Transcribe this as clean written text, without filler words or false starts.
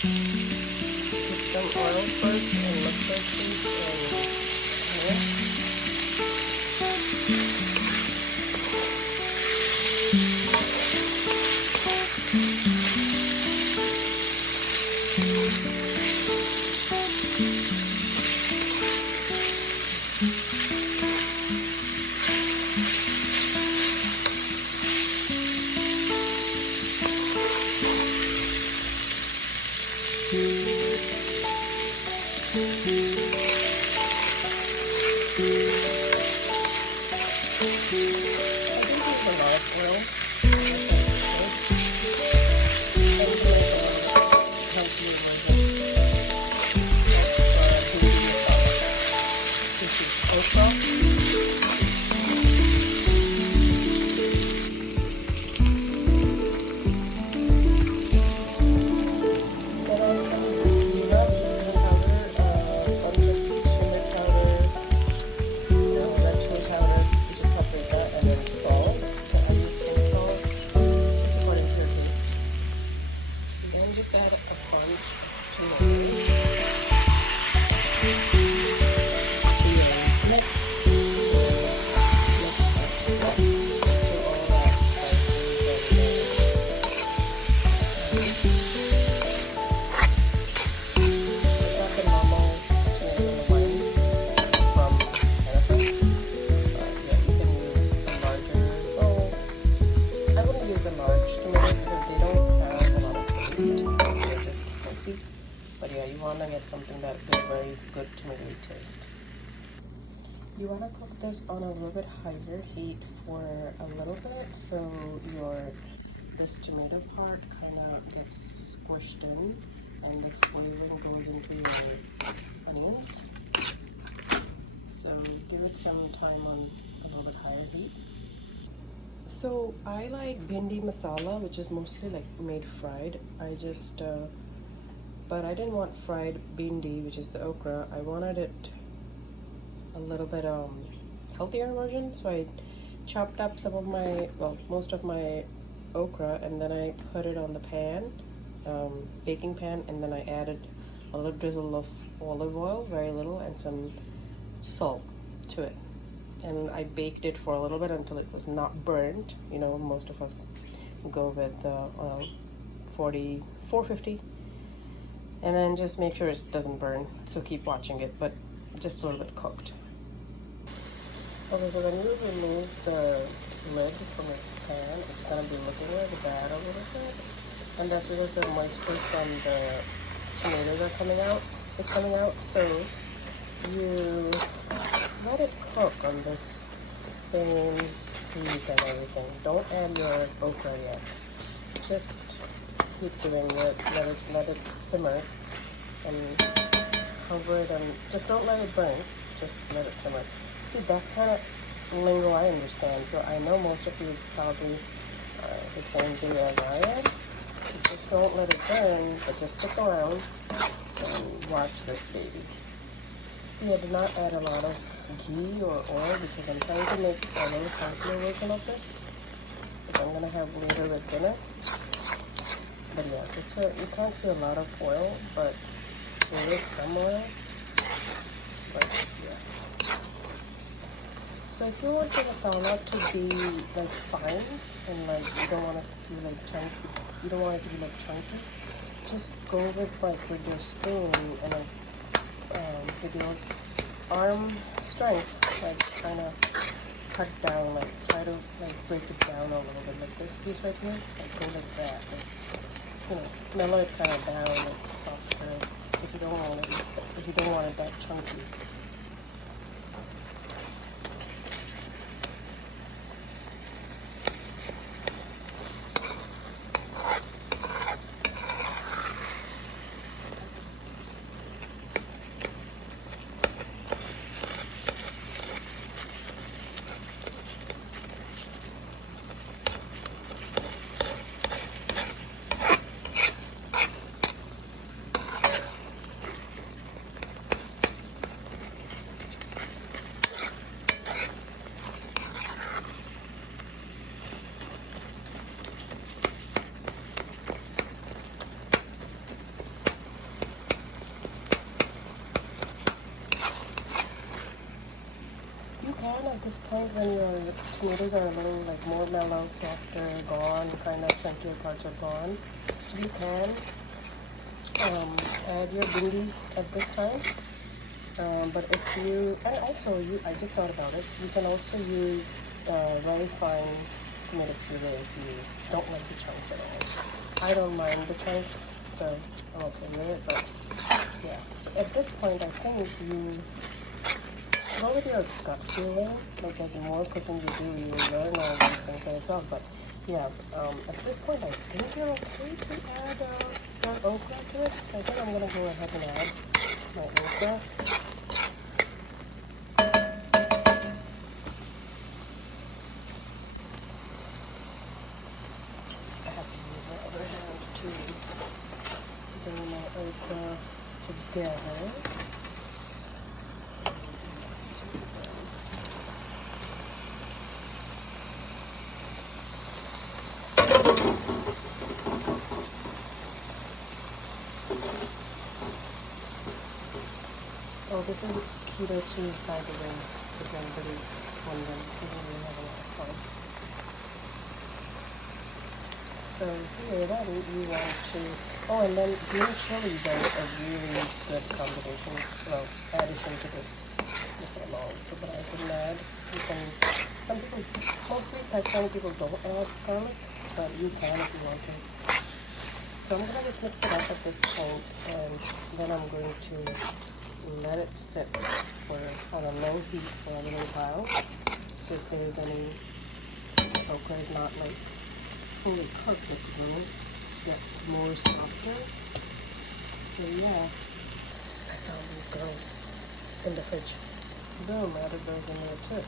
Put some oil first and mustard seeds and just add a bunch to but yeah, you want to get something that will very good tomatoey taste. You want to cook this on a little bit higher heat for a little bit so this tomato part kind of gets squished in and the flavoring goes into your onions. So give it some time on a little bit higher heat. So I like Bhindi masala, which is mostly like made fried. But I didn't want fried bhindi, which is the okra. I wanted it a little bit healthier version. So I chopped up most of my okra, and then I put it on the pan, baking pan, and then I added a little drizzle of olive oil, very little, and some salt to it. And I baked it for a little bit until it was not burnt. You know, most of us go with 450. And then just make sure it doesn't burn, so keep watching it, but just a little bit cooked. Okay, so when you remove the lid from the pan, it's going to be looking like bad a little bit, and that's because the moisture from the tomatoes are coming out, so you let it cook on this same heat and everything. Don't add your okra yet. Just keep doing it, let it simmer and cover it, and just don't let it burn, just let it simmer. See, that's kind of lingo I understand, so I know most of you probably are the same thing as I am. So just don't let it burn, but just stick around and watch this baby. See, I did not add a lot of ghee or oil because I'm trying to make a little healthier version of this, which I'm going to have later with dinner. But yes, you can't see a lot of oil, but there is some oil. But yeah. So if you want your masala to be like fine and like you don't want to see like chunky, you don't want it to be like chunky, just go with your spoon and with your arm strength, like kind of cut down, like try to like break it down a little bit, like this piece right here, like go like that. Like, mellow it kind of down, like softer, if you don't want it that chunky. point when your tomatoes are a little like more mellow, softer, gone, kind of chunkier parts are gone, you can add your bhindi at this time. But if you, and also I just thought about it, you can also use very fine tomato puree if you don't like the chunks at all. I don't mind the chunks, so I'm okay with it, but yeah. So at this point, I think you go with your gut feeling. Like the more cooking you do, you learn all these things by yourself. But yeah, at this point, I think you're okay to add your okra to it. So I think I'm gonna go ahead and add my okra. I have to use my other hand to bring my okra together. Oh, this is keto too, by the way, if anybody wondering, doesn't really have a lot of carbs. So here, that you want to, oh, and then green chili then a really good combination, well, addition to this amount. So what I can add, you can, some people, mostly Pakistani people don't add garlic, but you can if you want to. So I'm going to just mix it up at this point, and then I'm going to let it sit on a low heat for a little while. So if there's any okra is not like fully cooked, it gets more softer. So yeah, I found these girls in the fridge. Boom, added those in there too.